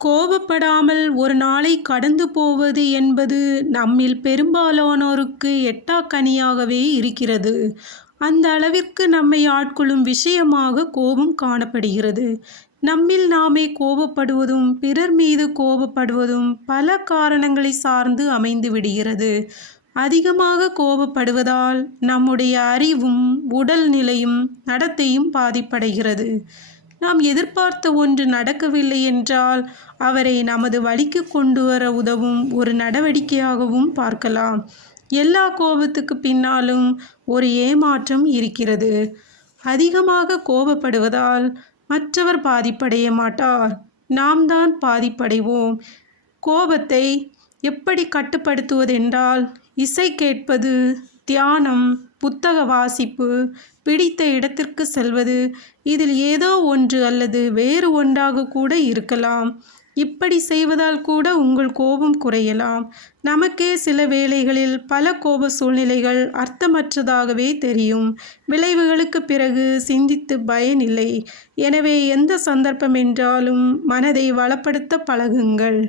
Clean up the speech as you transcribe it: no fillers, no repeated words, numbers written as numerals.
கோபப்படாமல் ஒரு நாளை கடந்து போவது என்பது நம்மில் பெரும்பாலானோருக்கு எட்டாக்கனியாகவே இருக்கிறது. அந்த அளவிற்கு நம்மை ஆட்கொள்ளும் விஷயமாக கோபம் காணப்படுகிறது. நம்மில் நாமே கோபப்படுவதும் பிறர் மீது கோபப்படுவதும் பல காரணங்களை சார்ந்து அமைந்து விடுகிறது. அதிகமாக கோபப்படுவதால் நம்முடைய அறிவும் உடல் நிலையும் நடத்தையும் பாதிப்படைகிறது. நாம் எதிர்பார்த்த ஒன்று நடக்கவில்லை என்றால் அவரை நமது வழிக்கு கொண்டு வர உதவும் ஒரு நடவடிக்கையாகவும் பார்க்கலாம். எல்லா கோபத்துக்கு பின்னாலும் ஒரு ஏமாற்றம் இருக்கிறது. அதிகமாக கோபப்படுவதால் மற்றவர் பாதிப்படைய மாட்டார், நாம் தான் பாதிப்படைவோம். கோபத்தை எப்படி கட்டுப்படுத்துவதென்றால், இசை கேட்பது, தியானம், புத்தக வாசிப்பு, பிடித்த இடத்திற்கு செல்வது, இதில் ஏதோ ஒன்று அல்லது வேறு ஒன்றாக கூட இருக்கலாம். இப்படி செய்வதால் கூட உங்கள் கோபம் குறையலாம். நமக்கே சில வேளைகளில் பல கோப சூழ்நிலைகள் அர்த்தமற்றதாகவே தெரியும். விளைவுகளுக்கு பிறகு சிந்தித்து பயனில்லை. எனவே எந்த சந்தர்ப்பம் என்றாலும் மனதை வளப்படுத்த பழகுங்கள்.